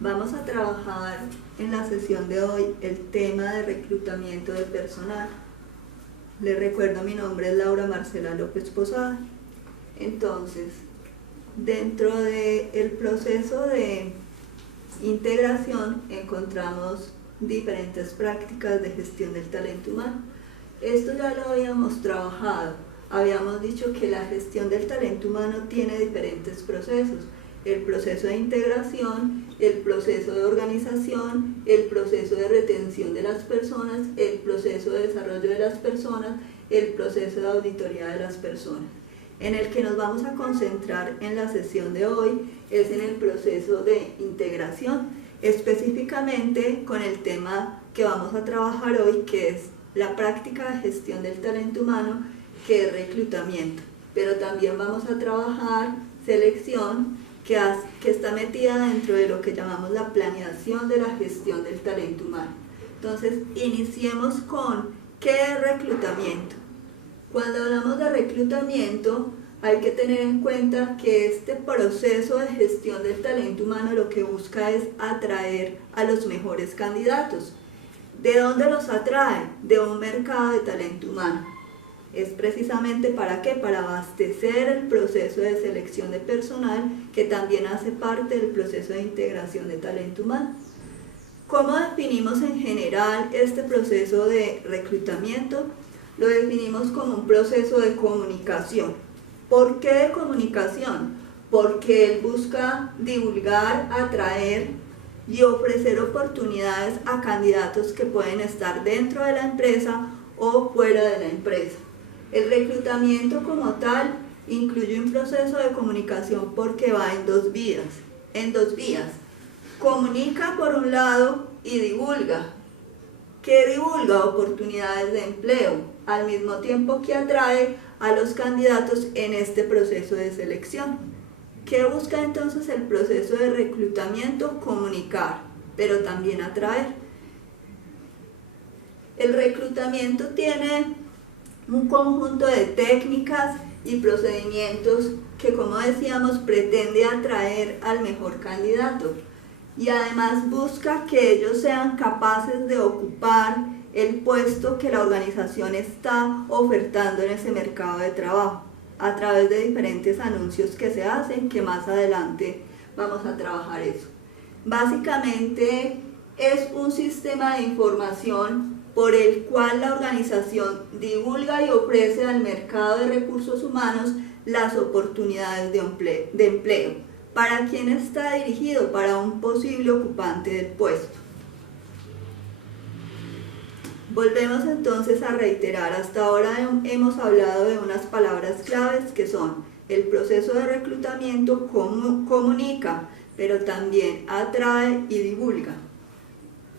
Vamos a trabajar en la sesión de hoy el tema de reclutamiento de personal. Les recuerdo, mi nombre es Laura Marcela López Posada. Entonces, dentro del proceso de integración encontramos diferentes prácticas de gestión del talento humano. Esto ya lo habíamos trabajado. Habíamos dicho que la gestión del talento humano tiene diferentes procesos: el proceso de integración, el proceso de organización, el proceso de retención de las personas, el proceso de desarrollo de las personas, el proceso de auditoría de las personas. En el que nos vamos a concentrar en la sesión de hoy es en el proceso de integración, específicamente con el tema que vamos a trabajar hoy, que es la práctica de gestión del talento humano, que es reclutamiento. Pero también vamos a trabajar selección, que está metida dentro de lo que llamamos la planeación de la gestión del talento humano. Entonces, iniciemos con ¿qué es reclutamiento? Cuando hablamos de reclutamiento, hay que tener en cuenta que este proceso de gestión del talento humano lo que busca es atraer a los mejores candidatos. ¿De dónde los atrae? De un mercado de talento humano. Es precisamente ¿para qué? Para abastecer el proceso de selección de personal, que también hace parte del proceso de integración de talento humano. ¿Cómo definimos en general este proceso de reclutamiento? Lo definimos como un proceso de comunicación. ¿Por qué de comunicación? Porque él busca divulgar, atraer y ofrecer oportunidades a candidatos que pueden estar dentro de la empresa o fuera de la empresa. El reclutamiento como tal incluye un proceso de comunicación porque va en dos vías. Comunica por un lado y divulga. ¿Qué divulga? Oportunidades de empleo, al mismo tiempo que atrae a los candidatos en este proceso de selección. ¿Qué busca entonces el proceso de reclutamiento? Comunicar, pero también atraer. El reclutamiento tiene un conjunto de técnicas y procedimientos que, como decíamos, pretende atraer al mejor candidato, y además busca que ellos sean capaces de ocupar el puesto que la organización está ofertando en ese mercado de trabajo a través de diferentes anuncios que se hacen, que más adelante vamos a trabajar eso. Básicamente es un sistema de información por el cual la organización divulga y ofrece al mercado de recursos humanos las oportunidades de empleo. ¿Para quién está dirigido? Para un posible ocupante del puesto. Volvemos entonces a reiterar, hasta ahora hemos hablado de unas palabras claves que son: el proceso de reclutamiento comunica, pero también atrae y divulga.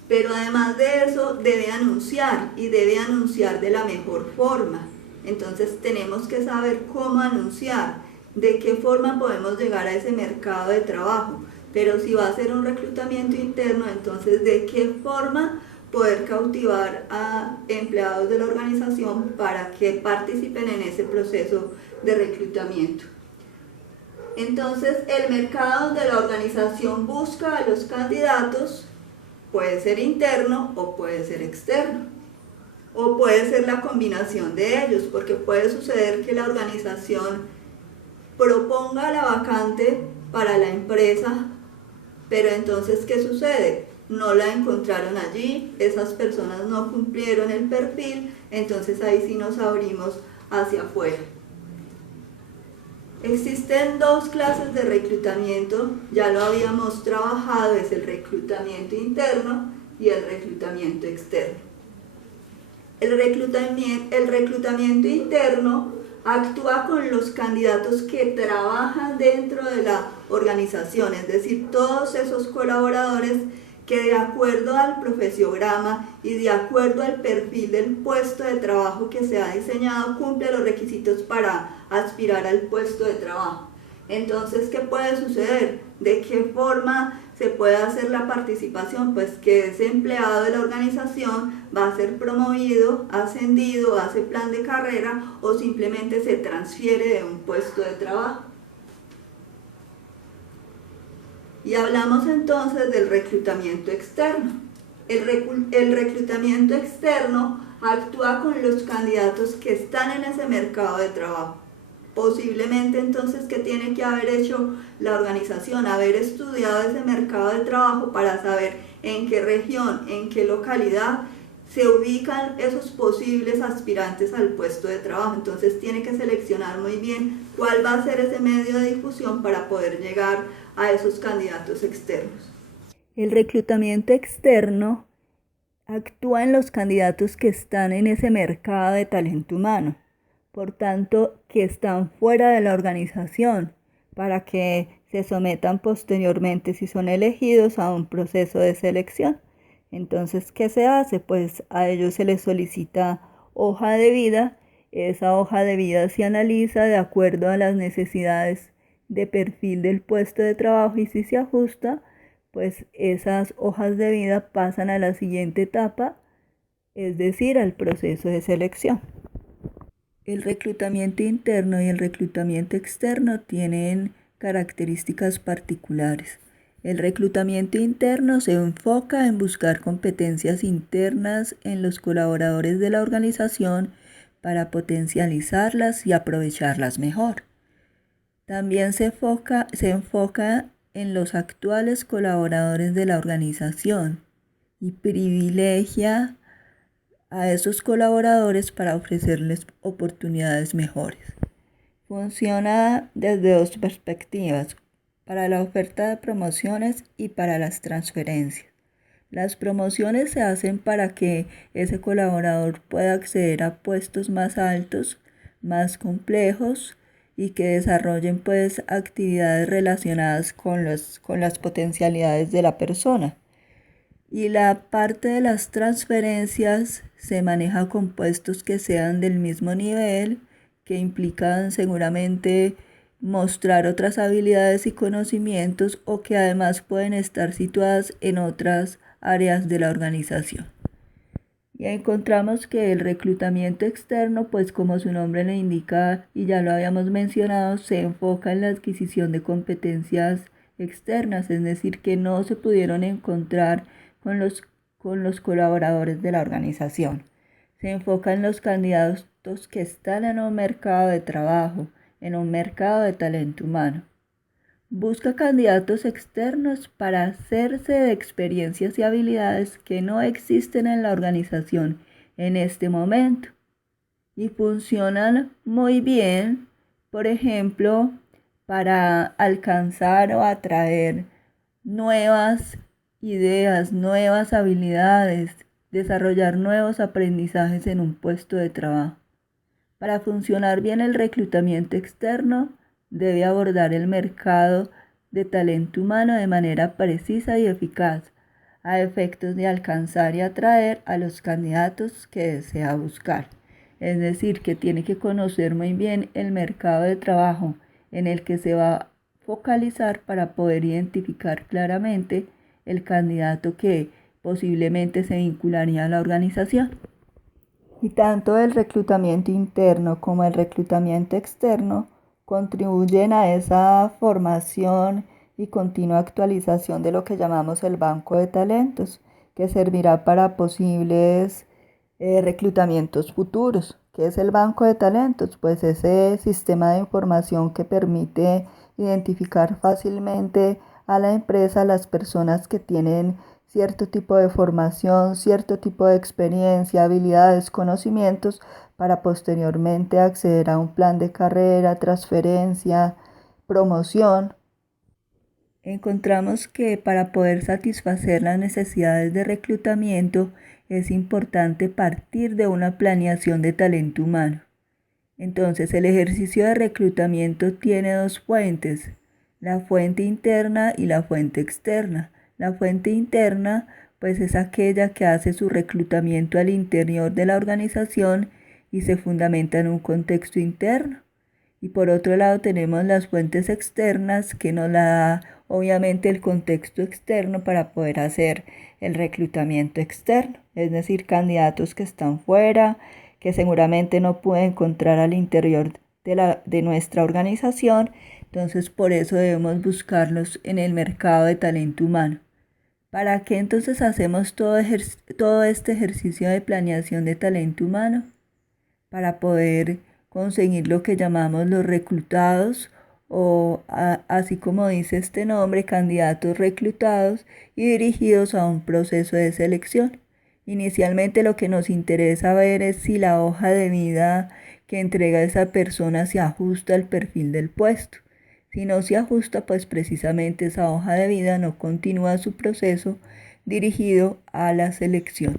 Pero además de eso debe anunciar, y debe anunciar de la mejor forma. Entonces tenemos que saber cómo anunciar, de qué forma podemos llegar a ese mercado de trabajo. Pero si va a ser un reclutamiento interno, entonces de qué forma poder cautivar a empleados de la organización para que participen en ese proceso de reclutamiento. Entonces, el mercado donde la organización busca a los candidatos puede ser interno o puede ser externo, o puede ser la combinación de ellos, porque puede suceder que la organización proponga la vacante para la empresa, pero entonces ¿qué sucede? No la encontraron allí, esas personas no cumplieron el perfil, entonces ahí sí nos abrimos hacia afuera. Existen dos clases de reclutamiento, ya lo habíamos trabajado, es el reclutamiento interno y el reclutamiento externo. El reclutamiento interno actúa con los candidatos que trabajan dentro de la organización, es decir, todos esos colaboradores que de acuerdo al profesiograma y de acuerdo al perfil del puesto de trabajo que se ha diseñado, cumple los requisitos para aspirar al puesto de trabajo. Entonces, ¿qué puede suceder? ¿De qué forma se puede hacer la participación? Pues que ese empleado de la organización va a ser promovido, ascendido, hace plan de carrera o simplemente se transfiere de un puesto de trabajo. Y hablamos entonces del reclutamiento externo. El reclutamiento externo actúa con los candidatos que están en ese mercado de trabajo. Posiblemente entonces, ¿qué tiene que haber hecho la organización? Haber estudiado ese mercado de trabajo para saber en qué región, en qué localidad se ubican esos posibles aspirantes al puesto de trabajo. Entonces tiene que seleccionar muy bien cuál va a ser ese medio de difusión para poder llegar a esos candidatos externos. El reclutamiento externo actúa en los candidatos que están en ese mercado de talento humano, por tanto, que están fuera de la organización, para que se sometan posteriormente, si son elegidos, a un proceso de selección. Entonces, ¿qué se hace? Pues a ellos se les solicita hoja de vida. Esa hoja de vida se analiza de acuerdo a las necesidades de perfil del puesto de trabajo, y si se ajusta, pues esas hojas de vida pasan a la siguiente etapa, es decir, al proceso de selección. El reclutamiento interno y el reclutamiento externo tienen características particulares. El reclutamiento interno se enfoca en buscar competencias internas en los colaboradores de la organización para potencializarlas y aprovecharlas mejor. También se enfoca en los actuales colaboradores de la organización y privilegia a esos colaboradores para ofrecerles oportunidades mejores. Funciona desde dos perspectivas: para la oferta de promociones y para las transferencias. Las promociones se hacen para que ese colaborador pueda acceder a puestos más altos, más complejos, y que desarrollen pues actividades relacionadas con las potencialidades de la persona. Y la parte de las transferencias se maneja con puestos que sean del mismo nivel, que implican seguramente mostrar otras habilidades y conocimientos, o que además pueden estar situadas en otras áreas de la organización. Y encontramos que el reclutamiento externo, pues como su nombre le indica y ya lo habíamos mencionado, se enfoca en la adquisición de competencias externas, es decir, que no se pudieron encontrar con los colaboradores de la organización. Se enfoca en los candidatos que están en un mercado de trabajo, en un mercado de talento humano. Busca candidatos externos para hacerse de experiencias y habilidades que no existen en la organización en este momento y funcionan muy bien, por ejemplo, para alcanzar o atraer nuevas ideas, nuevas habilidades, desarrollar nuevos aprendizajes en un puesto de trabajo. Para funcionar bien el reclutamiento externo, debe abordar el mercado de talento humano de manera precisa y eficaz, a efectos de alcanzar y atraer a los candidatos que desea buscar. Es decir, que tiene que conocer muy bien el mercado de trabajo en el que se va a focalizar para poder identificar claramente el candidato que posiblemente se vincularía a la organización. Y tanto el reclutamiento interno como el reclutamiento externo contribuyen a esa formación y continua actualización de lo que llamamos el banco de talentos, que servirá para posibles reclutamientos futuros. ¿Qué es el banco de talentos? Pues ese sistema de información que permite identificar fácilmente a la empresa las personas que tienen cierto tipo de formación, cierto tipo de experiencia, habilidades, conocimientos, para posteriormente acceder a un plan de carrera, transferencia, promoción. Encontramos que para poder satisfacer las necesidades de reclutamiento es importante partir de una planeación de talento humano. Entonces, el ejercicio de reclutamiento tiene dos fuentes: la fuente interna y la fuente externa. La fuente interna, pues, es aquella que hace su reclutamiento al interior de la organización y se fundamenta en un contexto interno. Y por otro lado tenemos las fuentes externas, que nos la da obviamente el contexto externo para poder hacer el reclutamiento externo, es decir, candidatos que están fuera, que seguramente no puede encontrar al interior de nuestra organización. Entonces, por eso debemos buscarlos en el mercado de talento humano. ¿Para qué entonces hacemos todo este ejercicio de planeación de talento humano? Para poder conseguir lo que llamamos los reclutados o así como dice este nombre, candidatos reclutados y dirigidos a un proceso de selección. Inicialmente lo que nos interesa ver es si la hoja de vida que entrega esa persona se ajusta al perfil del puesto. Si no se ajusta, pues precisamente esa hoja de vida no continúa su proceso dirigido a la selección.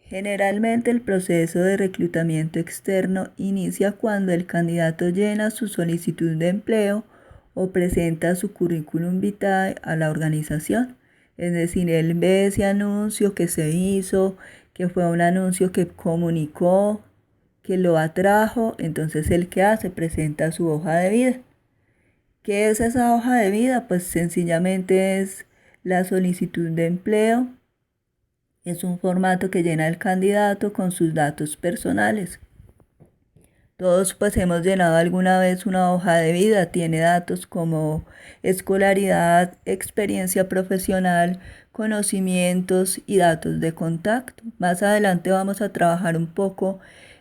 Generalmente el proceso de reclutamiento externo inicia cuando el candidato llena su solicitud de empleo o presenta su currículum vitae a la organización. Es decir, él ve ese anuncio que se hizo, que fue un anuncio que comunicó, que lo atrajo, entonces él ¿qué hace? Presenta su hoja de vida. ¿Qué es esa hoja de vida? Pues sencillamente es la solicitud de empleo. Es un formato que llena el candidato con sus datos personales. Todos pues hemos llenado alguna vez una hoja de vida. Tiene datos como escolaridad, experiencia profesional, conocimientos y datos de contacto. Más adelante vamos a trabajar un poco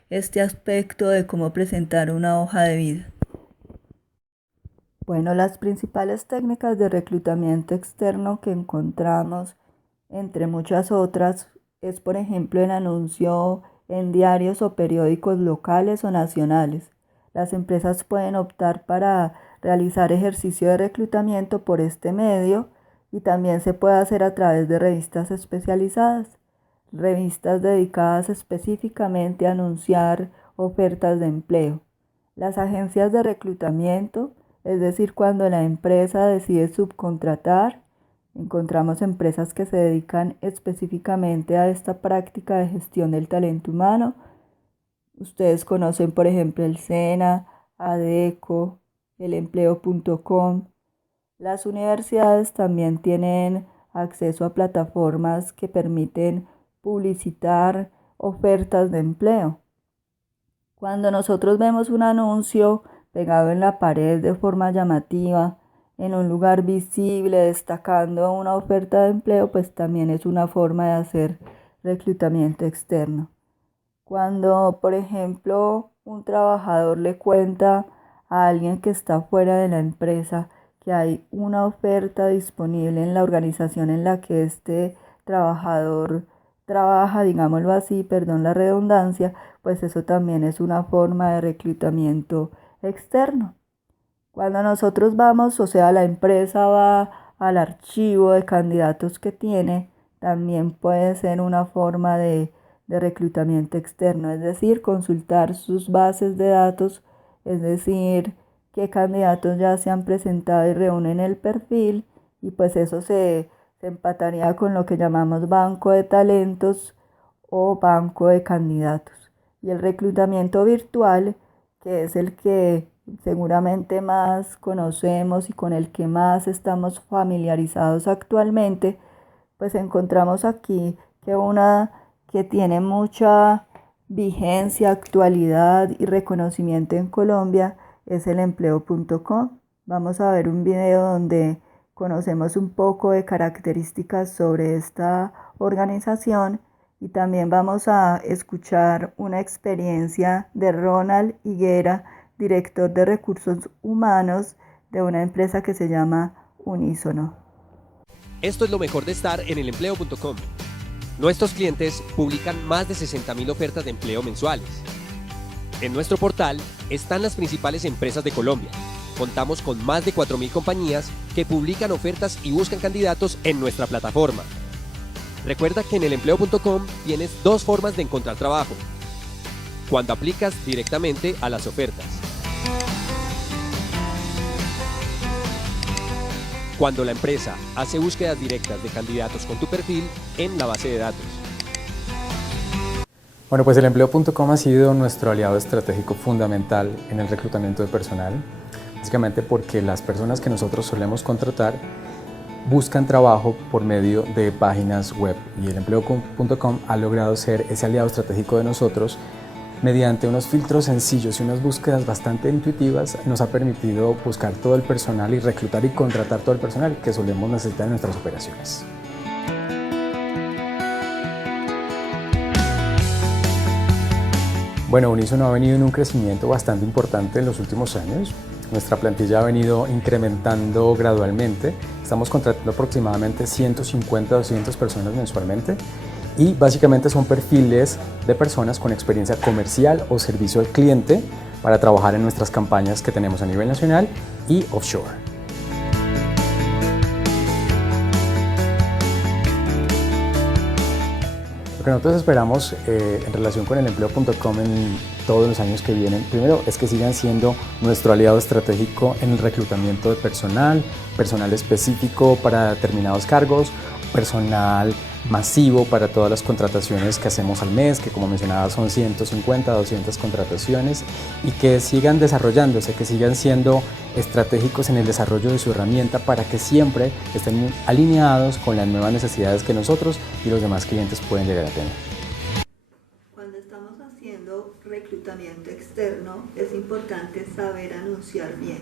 este aspecto de cómo presentar una hoja de vida. Bueno, las principales técnicas de reclutamiento externo que encontramos, entre muchas otras, es por ejemplo el anuncio en diarios o periódicos locales o nacionales. Las empresas pueden optar para realizar ejercicio de reclutamiento por este medio y también se puede hacer a través de revistas especializadas, revistas dedicadas específicamente a anunciar ofertas de empleo. Las agencias de reclutamiento, es decir, cuando la empresa decide subcontratar, encontramos empresas que se dedican específicamente a esta práctica de gestión del talento humano. Ustedes conocen, por ejemplo, el SENA, ADECO, elempleo.com. Las universidades también tienen acceso a plataformas que permiten publicitar ofertas de empleo. Cuando nosotros vemos un anuncio pegado en la pared de forma llamativa, en un lugar visible, destacando una oferta de empleo, pues también es una forma de hacer reclutamiento externo. Cuando, por ejemplo, un trabajador le cuenta a alguien que está fuera de la empresa que hay una oferta disponible en la organización en la que este trabajador trabaja, digámoslo así, perdón la redundancia, pues eso también es una forma de reclutamiento externo. Cuando nosotros vamos, o sea, la empresa va al archivo de candidatos que tiene, también puede ser una forma de reclutamiento externo, es decir, consultar sus bases de datos, es decir, qué candidatos ya se han presentado y reúnen el perfil, y pues eso se empataría con lo que llamamos banco de talentos o banco de candidatos. Y el reclutamiento virtual, que es el que seguramente más conocemos y con el que más estamos familiarizados actualmente, pues encontramos aquí que una que tiene mucha vigencia, actualidad y reconocimiento en Colombia es elempleo.com. Vamos a ver un video donde conocemos un poco de características sobre esta organización y también vamos a escuchar una experiencia de Ronald Higuera, director de recursos humanos de una empresa que se llama Unísono. Esto es lo mejor de estar en elempleo.com. Nuestros clientes publican más de 60.000 ofertas de empleo mensuales. En nuestro portal están las principales empresas de Colombia. Contamos con más de 4.000 compañías que publican ofertas y buscan candidatos en nuestra plataforma. Recuerda que en elempleo.com tienes dos formas de encontrar trabajo. Cuando aplicas directamente a las ofertas. Cuando la empresa hace búsquedas directas de candidatos con tu perfil en la base de datos. Bueno, pues elempleo.com ha sido nuestro aliado estratégico fundamental en el reclutamiento de personal, básicamente porque las personas que nosotros solemos contratar buscan trabajo por medio de páginas web y elempleo.com ha logrado ser ese aliado estratégico de nosotros mediante unos filtros sencillos y unas búsquedas bastante intuitivas, nos ha permitido buscar todo el personal y reclutar y contratar todo el personal que solemos necesitar en nuestras operaciones. Bueno, Unísono ha venido en un crecimiento bastante importante en los últimos años. Nuestra plantilla ha venido incrementando gradualmente. Estamos contratando aproximadamente 150 a 200 personas mensualmente y básicamente son perfiles de personas con experiencia comercial o servicio al cliente para trabajar en nuestras campañas que tenemos a nivel nacional y offshore. Lo que nosotros esperamos en relación con elempleo.com en todos los años que vienen, primero es que sigan siendo nuestro aliado estratégico en el reclutamiento de personal específico para determinados cargos, personal masivo para todas las contrataciones que hacemos al mes, que como mencionaba son 150 a 200 contrataciones, y que sigan desarrollándose, que sigan siendo estratégicos en el desarrollo de su herramienta para que siempre estén alineados con las nuevas necesidades que nosotros y los demás clientes pueden llegar a tener. Cuando estamos haciendo reclutamiento externo, es importante saber anunciar bien.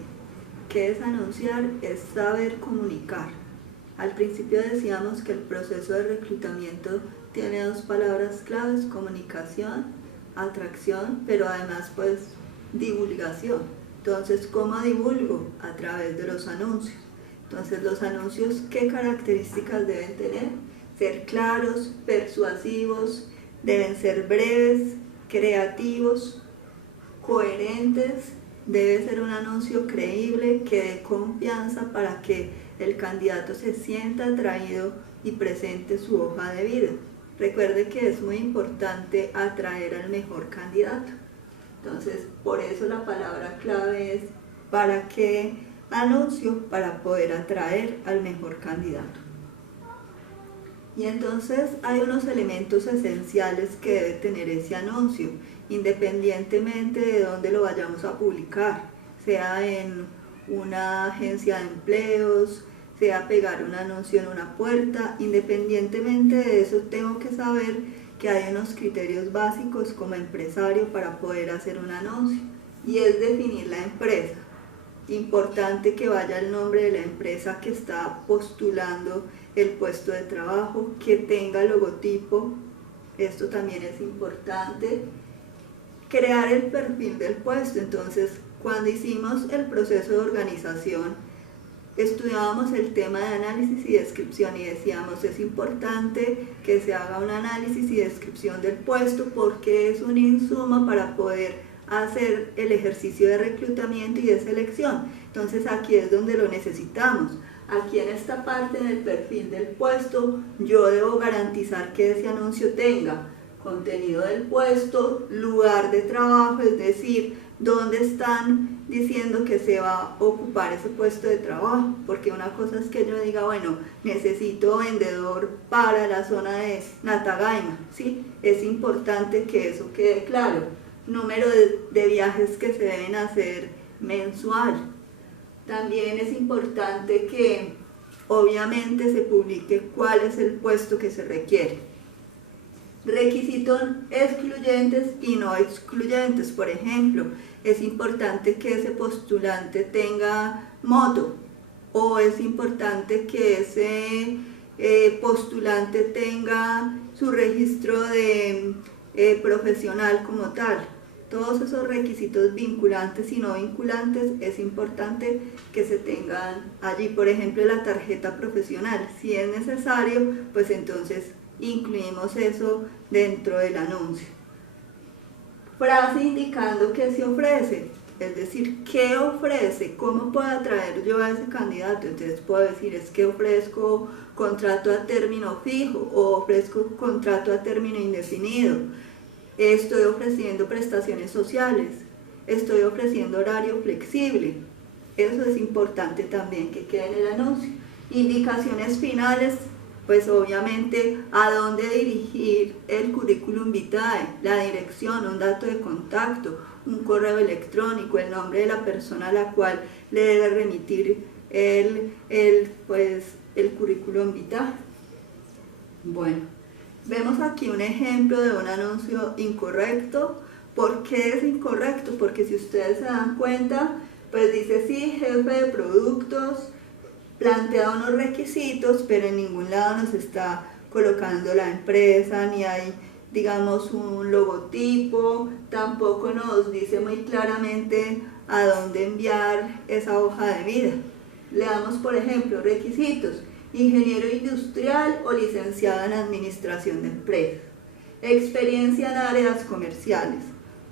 ¿Qué es anunciar? Es saber comunicar. Al principio decíamos que el proceso de reclutamiento tiene dos palabras claves: comunicación, atracción, pero además pues divulgación. Entonces, ¿cómo divulgo? A través de los anuncios. Entonces, los anuncios, ¿qué características deben tener? Ser claros, persuasivos, deben ser breves, creativos, coherentes. Debe ser un anuncio creíble, que dé confianza para que el candidato se sienta atraído y presente su hoja de vida. Recuerde que es muy importante atraer al mejor candidato. Entonces, por eso la palabra clave es ¿para qué anuncio? Para poder atraer al mejor candidato. Y entonces hay unos elementos esenciales que debe tener ese anuncio, independientemente de dónde lo vayamos a publicar, sea en una agencia de empleos, sea pegar un anuncio en una puerta. Independientemente de eso, tengo que saber que hay unos criterios básicos como empresario para poder hacer un anuncio, y es definir la empresa. Importante que vaya el nombre de la empresa que está postulando el puesto de trabajo, que tenga logotipo, esto también es importante. Crear el perfil del puesto. Entonces, cuando hicimos el proceso de organización, estudiábamos el tema de análisis y descripción y decíamos, es importante que se haga un análisis y descripción del puesto porque es un insumo para poder hacer el ejercicio de reclutamiento y de selección. Entonces, aquí es donde lo necesitamos. Aquí en esta parte, en el perfil del puesto, yo debo garantizar que ese anuncio tenga contenido del puesto, lugar de trabajo, es decir, dónde están diciendo que se va a ocupar ese puesto de trabajo, porque una cosa es que yo diga, bueno, necesito vendedor para la zona de Natagaima, ¿sí? Es importante que eso quede claro. Número de viajes que se deben hacer mensual. También es importante que obviamente se publique cuál es el puesto que se requiere. Requisitos excluyentes y no excluyentes. Por ejemplo, es importante que ese postulante tenga moto, o es importante que ese postulante tenga su registro de profesional como tal. Todos esos requisitos vinculantes y no vinculantes es importante que se tengan allí. Por ejemplo, la tarjeta profesional, si es necesario, pues entonces incluimos eso dentro del anuncio. Frase indicando qué se ofrece, es decir, qué ofrece, cómo puedo atraer yo a ese candidato. Entonces puedo decir, es que ofrezco contrato a término fijo o ofrezco contrato a término indefinido. Estoy ofreciendo prestaciones sociales, estoy ofreciendo horario flexible. Eso es importante también que quede en el anuncio. Indicaciones finales, pues obviamente a dónde dirigir el currículum vitae, la dirección, un dato de contacto, un correo electrónico, el nombre de la persona a la cual le debe remitir el currículum vitae. Bueno. Vemos aquí un ejemplo de un anuncio incorrecto. ¿Por qué es incorrecto? Porque si ustedes se dan cuenta, pues dice sí, jefe de productos, plantea unos requisitos, pero en ningún lado nos está colocando la empresa, ni hay, digamos, un logotipo, tampoco nos dice muy claramente a dónde enviar esa hoja de vida. Le damos, por ejemplo, requisitos: ingeniero industrial o licenciado en administración de empresas, experiencia en áreas comerciales,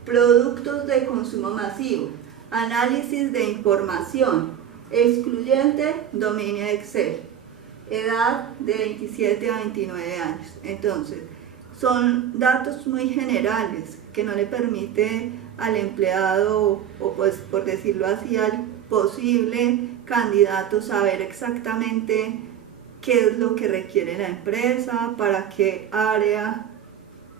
productos de consumo masivo, análisis de información, excluyente dominio de Excel, edad de 27 a 29 años. Entonces, son datos muy generales que no le permite al empleado, o pues por decirlo así, al posible candidato saber exactamente qué es lo que requiere la empresa, para qué área.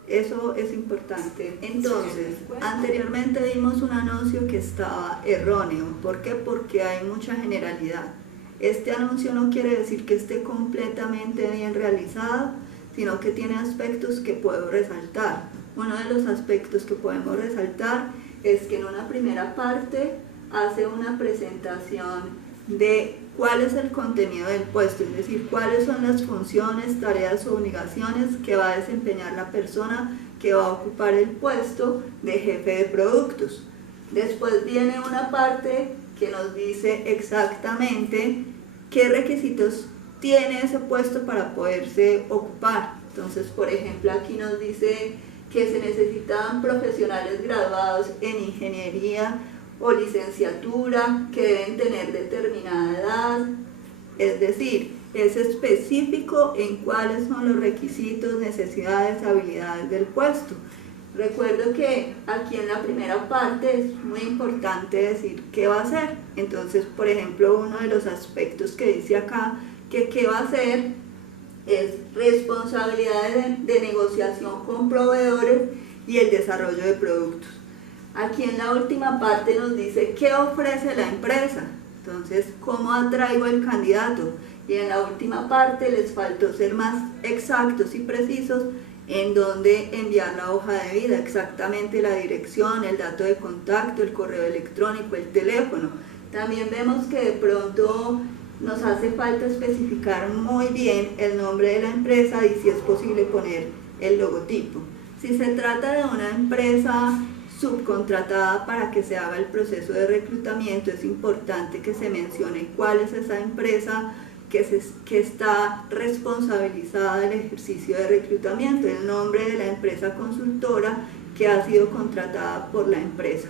Eso es importante. Entonces, anteriormente vimos un anuncio que estaba erróneo. ¿Por qué? Porque hay mucha generalidad. Este anuncio no quiere decir que esté completamente bien realizado, sino que tiene aspectos que puedo resaltar. Uno de los aspectos que podemos resaltar es que en una primera parte hace una presentación de cuál es el contenido del puesto, es decir, cuáles son las funciones, tareas o obligaciones que va a desempeñar la persona que va a ocupar el puesto de jefe de productos. Después viene una parte que nos dice exactamente qué requisitos tiene ese puesto para poderse ocupar. Entonces, por ejemplo, aquí nos dice que se necesitan profesionales graduados en ingeniería o licenciatura, que deben tener determinada edad, es decir, es específico en cuáles son los requisitos, necesidades, habilidades del puesto. Recuerdo que aquí en la primera parte es muy importante decir qué va a hacer. Entonces, por ejemplo, uno de los aspectos que dice acá que qué va a hacer es responsabilidades de negociación con proveedores y el desarrollo de productos. Aquí en la última parte nos dice qué ofrece la empresa, entonces cómo atraigo al candidato, y en la última parte les faltó ser más exactos y precisos en dónde enviar la hoja de vida, exactamente la dirección, el dato de contacto, el correo electrónico, el teléfono. También vemos que de pronto nos hace falta especificar muy bien el nombre de la empresa y si es posible poner el logotipo. Si se trata de una empresa subcontratada para que se haga el proceso de reclutamiento, es importante que se mencione cuál es esa empresa que está responsabilizada del ejercicio de reclutamiento, el nombre de la empresa consultora que ha sido contratada por la empresa.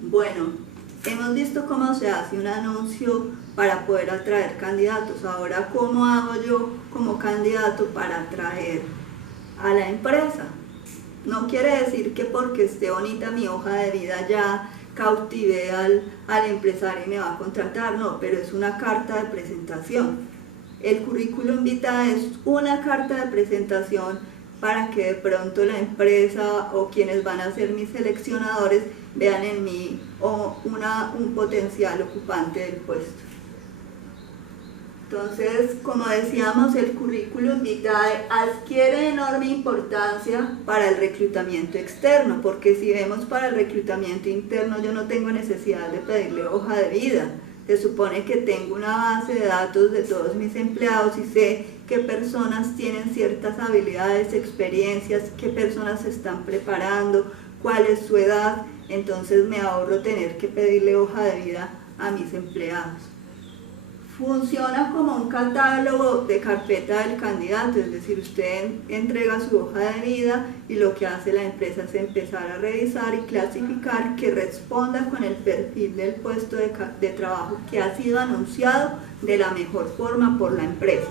Bueno, hemos visto cómo se hace un anuncio para poder atraer candidatos. Ahora, ¿cómo hago yo como candidato para atraer a la empresa? No quiere decir que porque esté bonita mi hoja de vida ya cautivé al empresario y me va a contratar, no, pero es una carta de presentación. El currículum vitae es una carta de presentación para que de pronto la empresa o quienes van a ser mis seleccionadores vean en mí un potencial ocupante del puesto. Entonces, como decíamos, el currículum vitae adquiere enorme importancia para el reclutamiento externo, porque si vemos para el reclutamiento interno, yo no tengo necesidad de pedirle hoja de vida. Se supone que tengo una base de datos de todos mis empleados y sé qué personas tienen ciertas habilidades, experiencias, qué personas se están preparando, cuál es su edad. Entonces me ahorro tener que pedirle hoja de vida a mis empleados. Funciona como un catálogo de carpeta del candidato, es decir, usted entrega su hoja de vida y lo que hace la empresa es empezar a revisar y clasificar que responda con el perfil del puesto de trabajo que ha sido anunciado de la mejor forma por la empresa.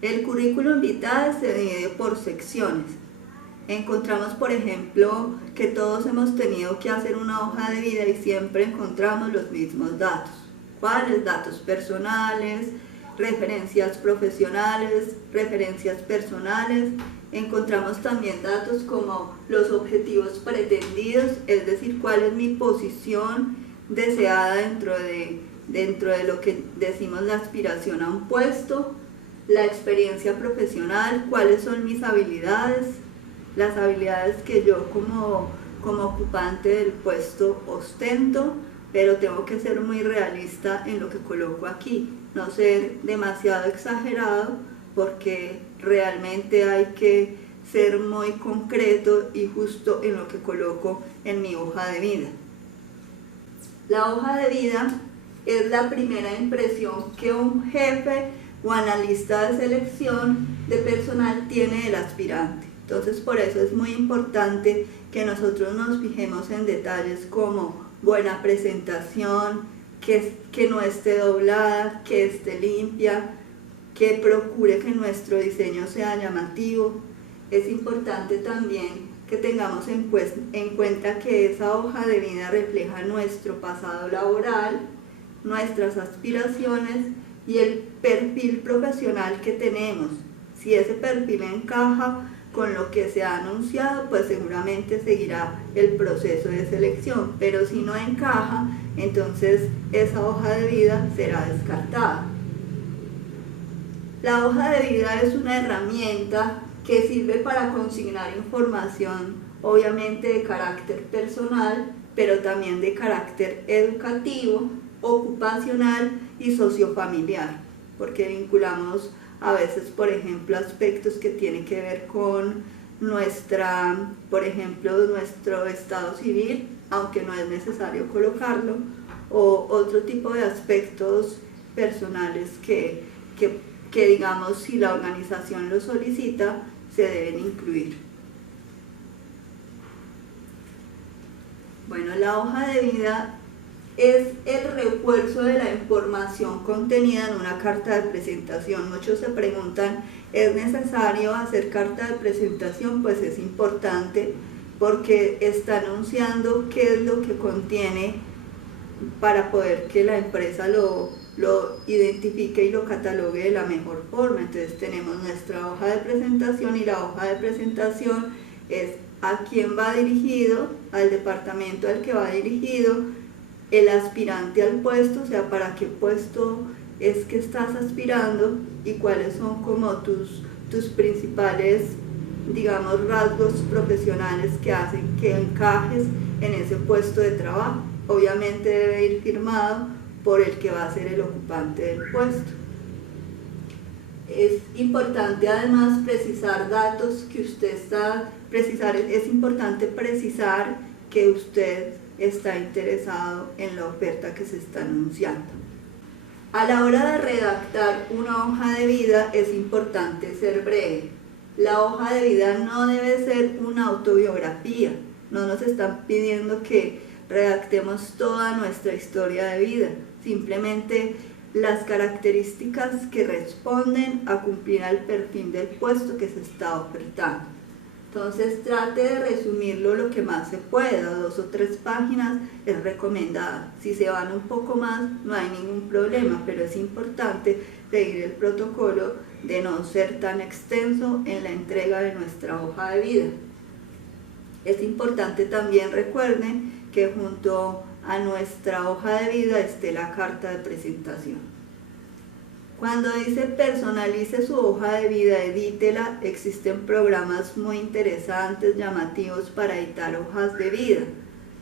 El currículum vitae se divide por secciones. Encontramos, por ejemplo, que todos hemos tenido que hacer una hoja de vida y siempre encontramos los mismos datos. ¿Cuáles? Datos personales, referencias profesionales, referencias personales. Encontramos también datos como los objetivos pretendidos, es decir, cuál es mi posición deseada dentro de lo que decimos la aspiración a un puesto, la experiencia profesional, cuáles son mis habilidades, las habilidades que yo como ocupante del puesto ostento, pero tengo que ser muy realista en lo que coloco aquí, no ser demasiado exagerado, porque realmente hay que ser muy concreto y justo en lo que coloco en mi hoja de vida. La hoja de vida es la primera impresión que un jefe o analista de selección de personal tiene del aspirante. Entonces, por eso es muy importante que nosotros nos fijemos en detalles como buena presentación, que no esté doblada, que esté limpia, que procure que nuestro diseño sea llamativo. Es importante también que tengamos en cuenta que esa hoja de vida refleja nuestro pasado laboral, nuestras aspiraciones y el perfil profesional que tenemos. Si ese perfil encaja con lo que se ha anunciado, pues seguramente seguirá el proceso de selección, pero si no encaja, entonces esa hoja de vida será descartada. La hoja de vida es una herramienta que sirve para consignar información, obviamente de carácter personal, pero también de carácter educativo, ocupacional y sociofamiliar, porque vinculamos a veces, por ejemplo, aspectos que tienen que ver con por ejemplo, nuestro estado civil, aunque no es necesario colocarlo, o otro tipo de aspectos personales que digamos, si la organización lo solicita, se deben incluir. Bueno, la hoja de vida es el refuerzo de la información contenida en una carta de presentación. Muchos se preguntan, ¿es necesario hacer carta de presentación? Pues es importante, porque está anunciando qué es lo que contiene para poder que la empresa lo identifique y lo catalogue de la mejor forma. Entonces tenemos nuestra hoja de presentación, y la hoja de presentación es a quién va dirigido, al departamento al que va dirigido, el aspirante al puesto, o sea, para qué puesto es que estás aspirando y cuáles son como tus principales, digamos, rasgos profesionales que hacen que encajes en ese puesto de trabajo. Obviamente debe ir firmado por el que va a ser el ocupante del puesto. Es importante además precisar datos que usted es importante precisar que usted está interesado en la oferta que se está anunciando. A la hora de redactar una hoja de vida es importante ser breve. La hoja de vida no debe ser una autobiografía, no nos están pidiendo que redactemos toda nuestra historia de vida, simplemente las características que responden a cumplir al perfil del puesto que se está ofertando. Entonces trate de resumirlo lo que más se pueda, 2 o 3 páginas es recomendada. Si se van un poco más no hay ningún problema, pero es importante seguir el protocolo de no ser tan extenso en la entrega de nuestra hoja de vida. Es importante también, recuerden, que junto a nuestra hoja de vida esté la carta de presentación. Cuando dice personalice su hoja de vida, edítela, existen programas muy interesantes, llamativos para editar hojas de vida,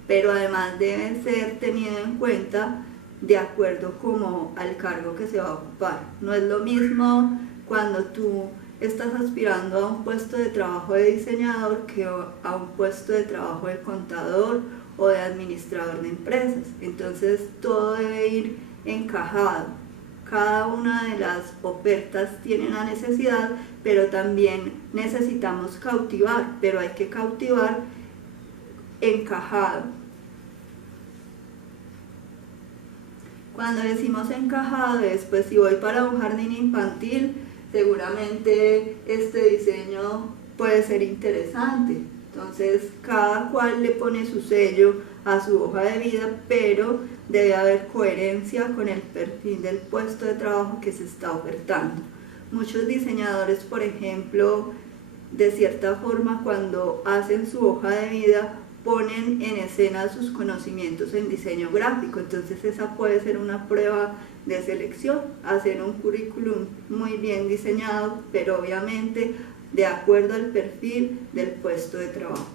pero además deben ser tenidos en cuenta de acuerdo como al cargo que se va a ocupar. No es lo mismo cuando tú estás aspirando a un puesto de trabajo de diseñador que a un puesto de trabajo de contador o de administrador de empresas. Entonces todo debe ir encajado. Cada una de las ofertas tiene una necesidad, pero también necesitamos cautivar, pero hay que cautivar encajado. Cuando decimos encajado es, pues si voy para un jardín infantil, seguramente este diseño puede ser interesante. Entonces cada cual le pone su sello a su hoja de vida, pero debe haber coherencia con el perfil del puesto de trabajo que se está ofertando. Muchos diseñadores, por ejemplo, de cierta forma, cuando hacen su hoja de vida, ponen en escena sus conocimientos en diseño gráfico. Entonces esa puede ser una prueba de selección, hacer un currículum muy bien diseñado, pero obviamente de acuerdo al perfil del puesto de trabajo.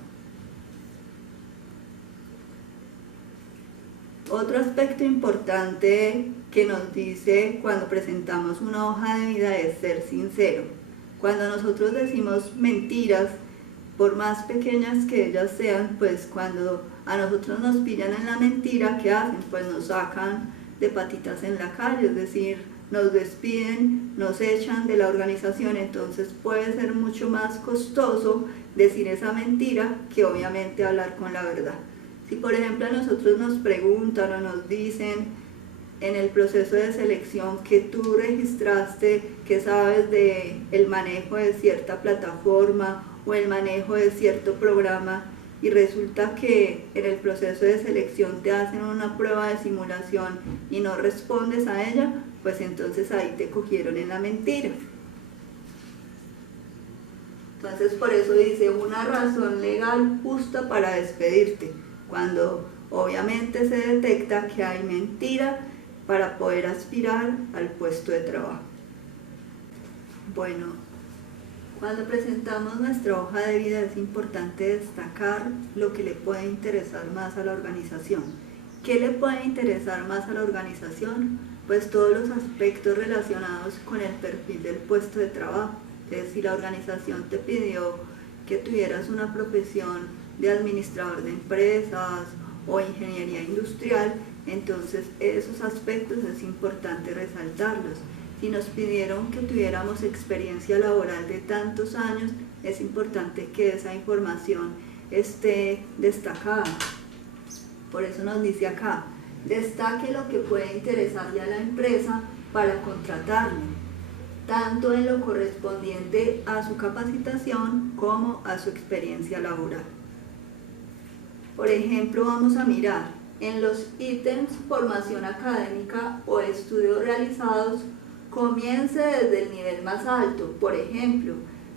Otro aspecto importante que nos dice cuando presentamos una hoja de vida es ser sincero. Cuando nosotros decimos mentiras, por más pequeñas que ellas sean, pues cuando a nosotros nos pillan en la mentira, ¿qué hacen? Pues nos sacan de patitas en la calle, es decir, nos despiden, nos echan de la organización. Entonces puede ser mucho más costoso decir esa mentira que obviamente hablar con la verdad. Si por ejemplo a nosotros nos preguntan o nos dicen en el proceso de selección que tú registraste, que sabes del manejo de cierta plataforma o el manejo de cierto programa, y resulta que en el proceso de selección te hacen una prueba de simulación y no respondes a ella, pues entonces ahí te cogieron en la mentira. Entonces por eso dice una razón legal justa para despedirte, cuando obviamente se detecta que hay mentira para poder aspirar al puesto de trabajo. Bueno, cuando presentamos nuestra hoja de vida es importante destacar lo que le puede interesar más a la organización. ¿Qué le puede interesar más a la organización? Pues todos los aspectos relacionados con el perfil del puesto de trabajo. Entonces, si la organización te pidió que tuvieras una profesión de administrador de empresas o ingeniería industrial, entonces esos aspectos es importante resaltarlos. Si nos pidieron que tuviéramos experiencia laboral de tantos años, es importante que esa información esté destacada. Por eso nos dice acá, destaque lo que puede interesarle a la empresa para contratarle, tanto en lo correspondiente a su capacitación como a su experiencia laboral. Por ejemplo, vamos a mirar en los ítems formación académica o estudios realizados. Comience desde el nivel más alto. Por ejemplo,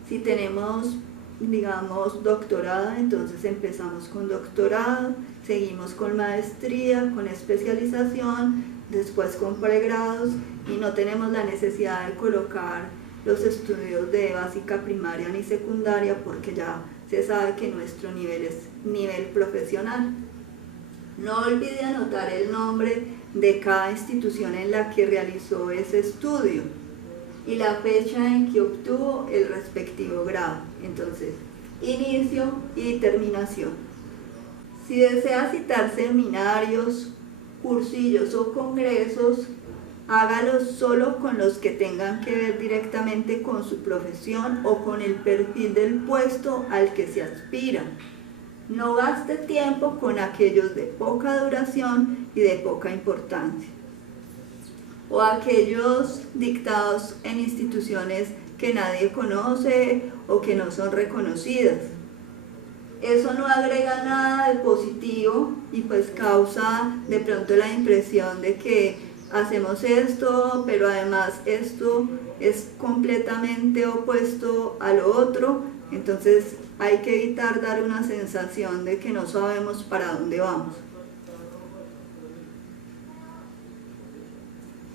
si tenemos, digamos, doctorado, entonces empezamos con doctorado, seguimos con maestría, con especialización, después con pregrados, y no tenemos la necesidad de colocar los estudios de básica primaria ni secundaria porque ya se sabe que nuestro nivel es nivel profesional. No olvide anotar el nombre de cada institución en la que realizó ese estudio y la fecha en que obtuvo el respectivo grado. Entonces, inicio y terminación. Si desea citar seminarios, cursillos o congresos, hágalos solo con los que tengan que ver directamente con su profesión o con el perfil del puesto al que se aspira. No gaste tiempo con aquellos de poca duración y de poca importancia, o aquellos dictados en instituciones que nadie conoce o que no son reconocidas. Eso no agrega nada de positivo y pues causa de pronto la impresión de que hacemos esto, pero además esto es completamente opuesto a lo otro. Entonces hay que evitar dar una sensación de que no sabemos para dónde vamos.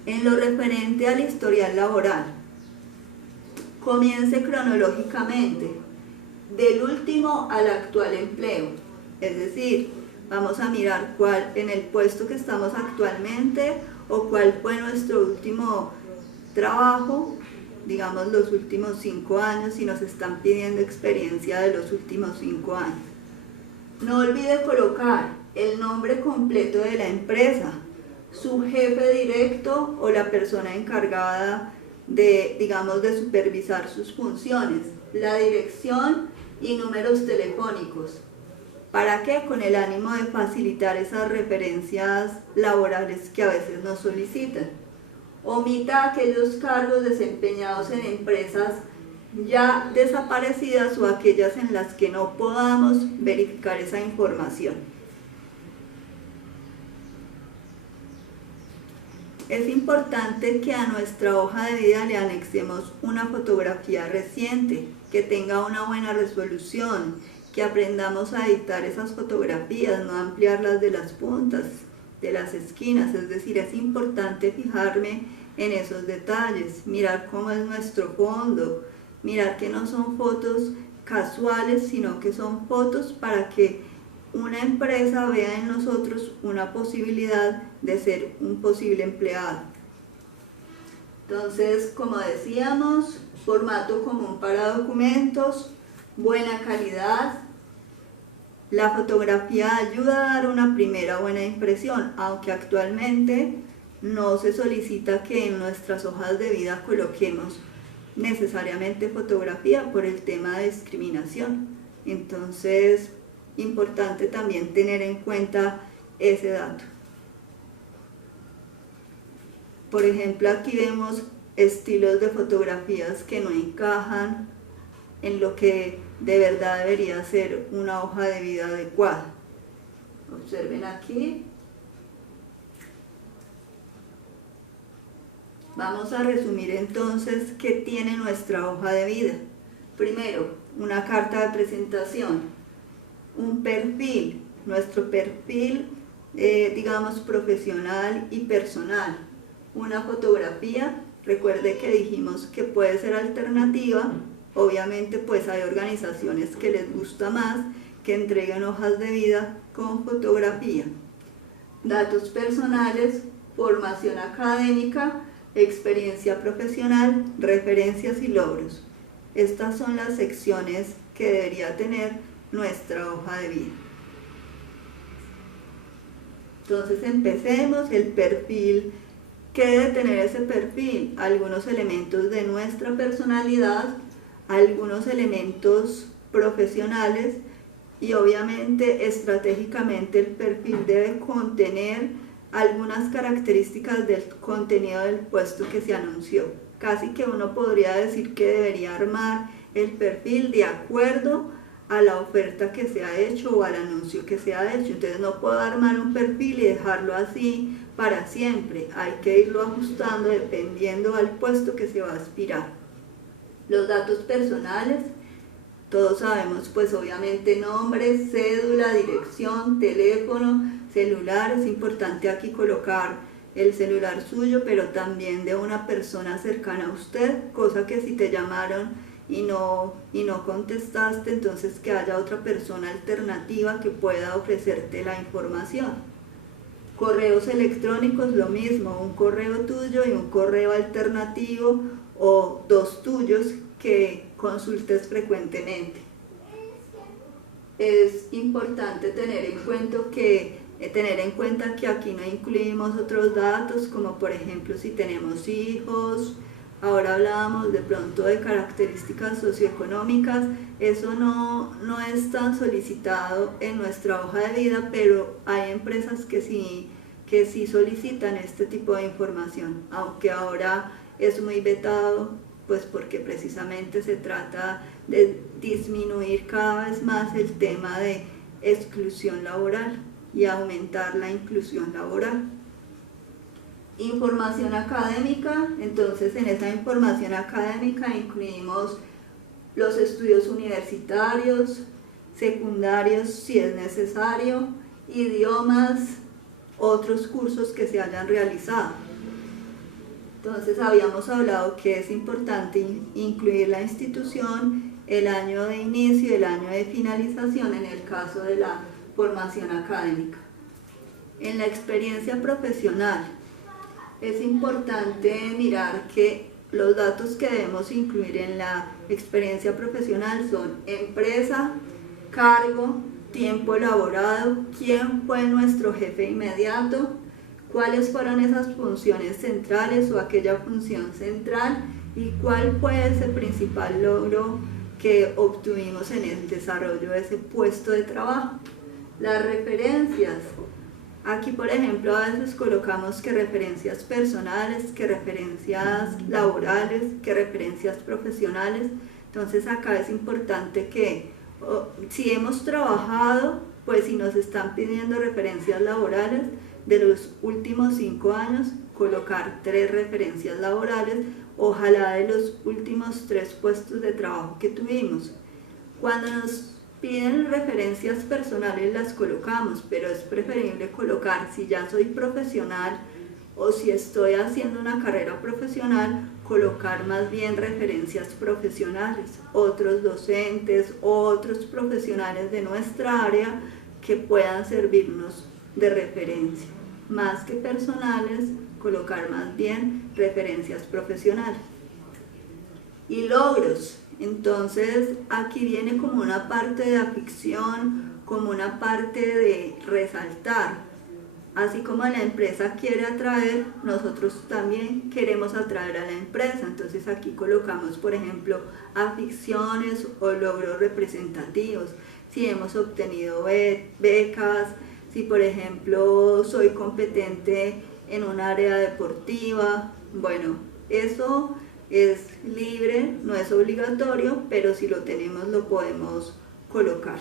En lo referente al historial laboral, comience cronológicamente, del último al actual empleo. Es decir, vamos a mirar cuál en el puesto que estamos actualmente o cuál fue nuestro último trabajo, digamos los últimos 5 años, si nos están pidiendo experiencia de los últimos 5 años. No olvide colocar el nombre completo de la empresa, su jefe directo o la persona encargada de, digamos, de supervisar sus funciones, la dirección y números telefónicos. ¿Para qué? Con el ánimo de facilitar esas referencias laborales que a veces nos solicitan. Omita aquellos cargos desempeñados en empresas ya desaparecidas o aquellas en las que no podamos verificar esa información. Es importante que a nuestra hoja de vida le anexemos una fotografía reciente, que tenga una buena resolución, que aprendamos a editar esas fotografías, no ampliarlas de las puntas, de las esquinas. Es decir, es importante fijarme en esos detalles, mirar cómo es nuestro fondo, mirar que no son fotos casuales, sino que son fotos para que una empresa vea en nosotros una posibilidad de ser un posible empleado. Entonces, como decíamos, formato común para documentos, buena calidad. La fotografía ayuda a dar una primera buena impresión, aunque actualmente no se solicita que en nuestras hojas de vida coloquemos necesariamente fotografía por el tema de discriminación. Entonces, importante también tener en cuenta ese dato. Por ejemplo, aquí vemos estilos de fotografías que no encajan en lo que de verdad debería ser una hoja de vida adecuada. Observen aquí. Vamos a resumir entonces qué tiene nuestra hoja de vida. Primero, una carta de presentación, un perfil, nuestro perfil, digamos, profesional y personal, una fotografía. Recuerde que dijimos que puede ser alternativa. Obviamente pues hay organizaciones que les gusta más que entreguen hojas de vida con fotografía. Datos personales, formación académica, experiencia profesional, referencias y logros. Estas son las secciones que debería tener nuestra hoja de vida. Entonces empecemos. El perfil. ¿Qué debe tener ese perfil? Algunos elementos de nuestra personalidad, algunos elementos profesionales y obviamente estratégicamente el perfil debe contener algunas características del contenido del puesto que se anunció. Casi que uno podría decir que debería armar el perfil de acuerdo a la oferta que se ha hecho o al anuncio que se ha hecho. Entonces no puedo armar un perfil y dejarlo así para siempre. Hay que irlo ajustando dependiendo al puesto que se va a aspirar. Los datos personales, todos sabemos pues obviamente nombre, cédula, dirección, teléfono, celular. Es importante aquí colocar el celular suyo, pero también de una persona cercana a usted, cosa que si te llamaron y no contestaste, entonces que haya otra persona alternativa que pueda ofrecerte la información. Correos electrónicos, lo mismo, un correo tuyo y un correo alternativo o dos tuyos que consultes frecuentemente. Es importante tener en cuenta que aquí no incluimos otros datos, como por ejemplo si tenemos hijos. Ahora hablábamos de pronto de características socioeconómicas. Eso no es tan solicitado en nuestra hoja de vida, pero hay empresas que sí solicitan este tipo de información, aunque ahora es muy vetado, pues porque precisamente se trata de disminuir cada vez más el tema de exclusión laboral y aumentar la inclusión laboral. Información académica. Entonces en esa información académica incluimos los estudios universitarios, secundarios si es necesario, idiomas, otros cursos que se hayan realizado. Entonces habíamos hablado que es importante incluir la institución, el año de inicio y el año de finalización en el caso de la formación académica. En la experiencia profesional es importante mirar que los datos que debemos incluir en la experiencia profesional son empresa, cargo, tiempo laborado, quién fue nuestro jefe inmediato, cuáles fueron esas funciones centrales o aquella función central y cuál fue ese principal logro que obtuvimos en el desarrollo de ese puesto de trabajo. Las referencias. Aquí, por ejemplo, a veces colocamos que referencias personales, que referencias laborales, que referencias profesionales. Entonces acá es importante que si hemos trabajado, pues si nos están pidiendo referencias laborales de los últimos 5 años, colocar 3 referencias laborales, ojalá de los últimos 3 puestos de trabajo que tuvimos. Cuando nos piden referencias personales las colocamos, pero es preferible colocar, si ya soy profesional, O si estoy haciendo una carrera profesional, colocar más bien referencias profesionales, otros docentes, otros profesionales de nuestra área que puedan servirnos de referencia. Más que personales, colocar más bien referencias profesionales. Y logros. Entonces aquí viene como una parte de afición, como una parte de resaltar. Así como la empresa quiere atraer, nosotros también queremos atraer a la empresa. Entonces aquí colocamos, por ejemplo, aficiones o logros representativos. Si hemos obtenido becas, si por ejemplo soy competente en un área deportiva. Bueno, eso es libre, no es obligatorio, pero si lo tenemos lo podemos colocar.